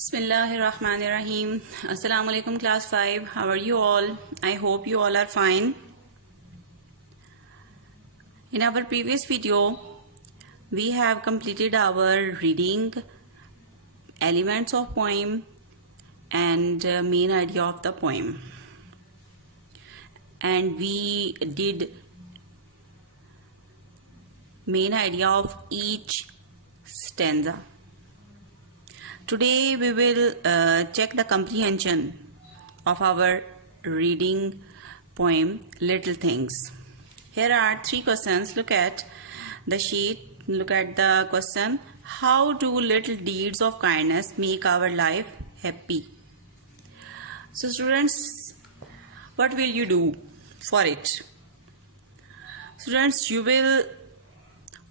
Bismillahirrahmanirrahim. Assalamu alaikum class 5. How are you all? I hope you all are fine. In our previous video, we have completed our reading elements of poem and main idea of the poem. And we did main idea of each stanza. Today we will check the comprehension of our reading poem Little Things. Here are 3 questions. Look at the sheet. Look at the question. How do little deeds of kindness make our life happy? So students, what will you do for it? Students, you will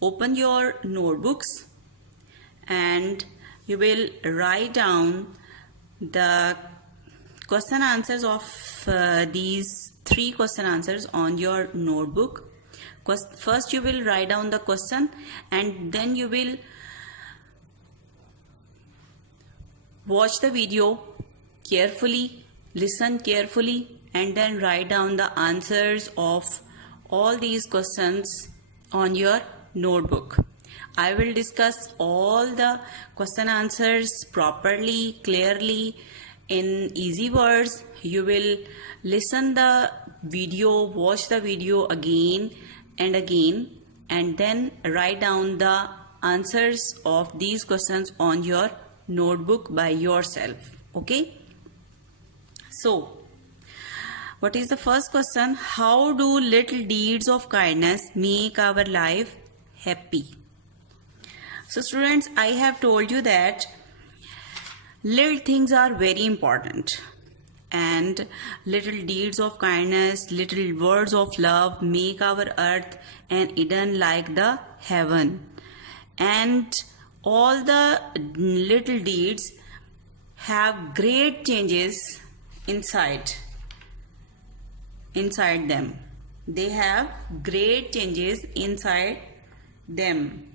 open your notebooks and you will write down the question answers of these 3 question answers on your notebook. First you will write down the question and then you will watch the video carefully, listen carefully, and then write down the answers of all these questions on your notebook. I will discuss all the question answers properly, clearly, in easy words. You will listen the video, watch the video again and again, and then write down the answers of these questions on your notebook by yourself. Okay? So, what is the first question? How do little deeds of kindness make our life happy? So students, I have told you that little things are very important, and little deeds of kindness, little words of love make our earth an Eden like the heaven. And all the little deeds have great changes inside them. They have great changes inside them.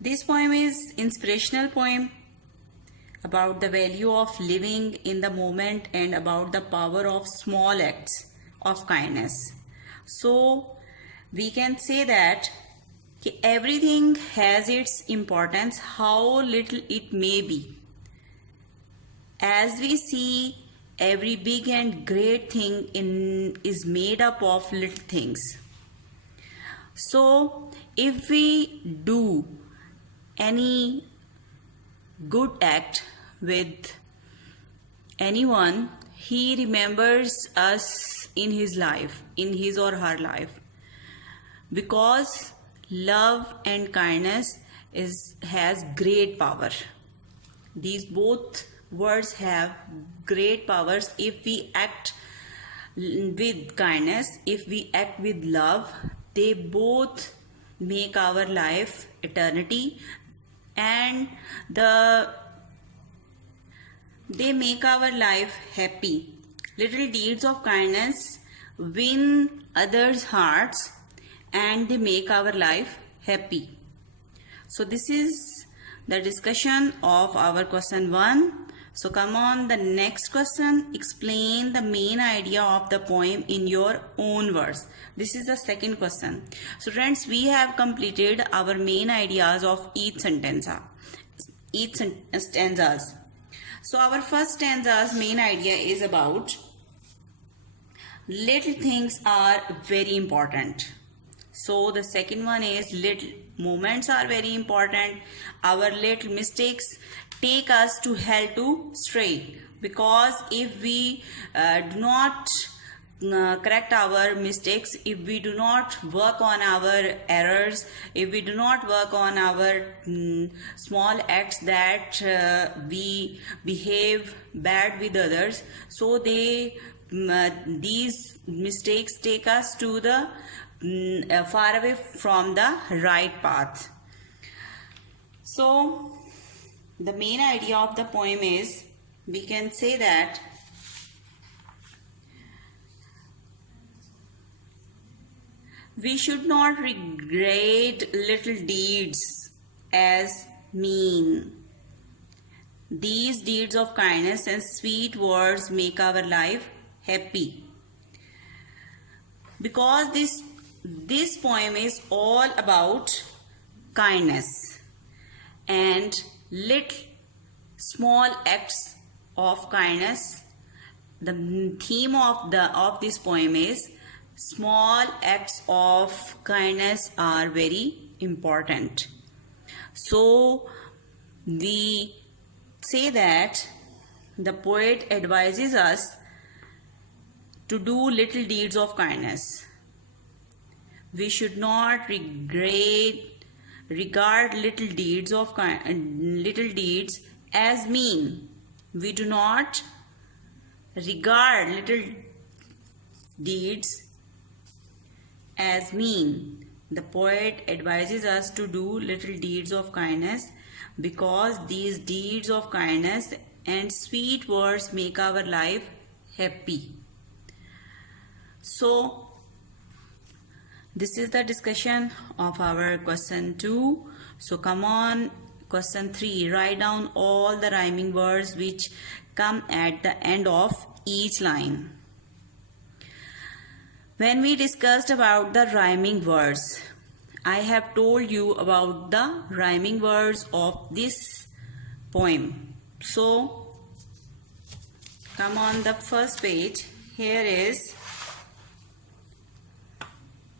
This poem is inspirational poem about the value of living in the moment and about the power of small acts of kindness. So we can say that everything has its importance, how little it may be. As we see, every big and great thing is made up of little things. So if we do any good act with anyone, he remembers us in his life, in his or her life, because love and kindness has great power. These both words have great powers. If we act with kindness, if we act with love, they both make our life eternity, and they make our life happy. Little deeds of kindness win others' hearts and they make our life happy. So this is the discussion of our question 1. So come on, the next question. Explain the main idea of the poem in your own words. This is the second question. So friends, we have completed our main ideas of each stanzas. So our first stanza's main idea is about little things are very important. So the second one is little moments are very important. Our little mistakes take us to hell to stray, because if we do not correct our mistakes, if we do not work on our errors, if we do not work on our small acts that we behave bad with others, so these mistakes take us to the far away from the right path. So the main idea of the poem is, we can say that we should not regard little deeds as mean. these deeds of kindness and sweet words make our life happy. Because this poem is all about kindness and little small acts of kindness. The theme of this poem is small acts of kindness are very important. So we say that the poet advises us to do little deeds of kindness. We should not regard little deeds as mean. We do not regard little deeds as mean. The poet advises us to do little deeds of kindness because these deeds of kindness and sweet words make our life happy. So this is the discussion of our question 2. So come on, question 3. Write down all the rhyming words which come at the end of each line. When we discussed about the rhyming words, I have told you about the rhyming words of this poem. So come on the first page. Here is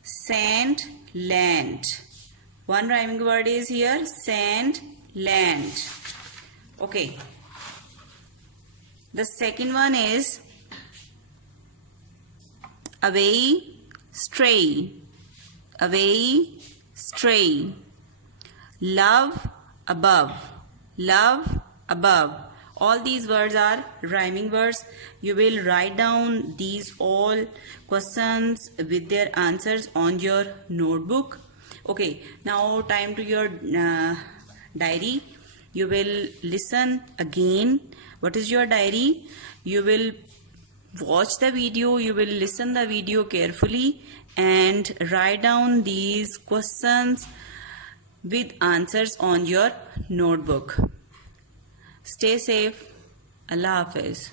sand, land. One rhyming word is here, sand, land. Okay. The second one is away, stray. Away, stray. Love, above. Love, above. All these words are rhyming words. You will write down these all questions with their answers on your notebook. Okay, now time to your diary. You will listen again. What is your diary? You will watch the video, you will listen the video carefully and write down these questions with answers on your notebook. Stay safe. Allah Hafiz.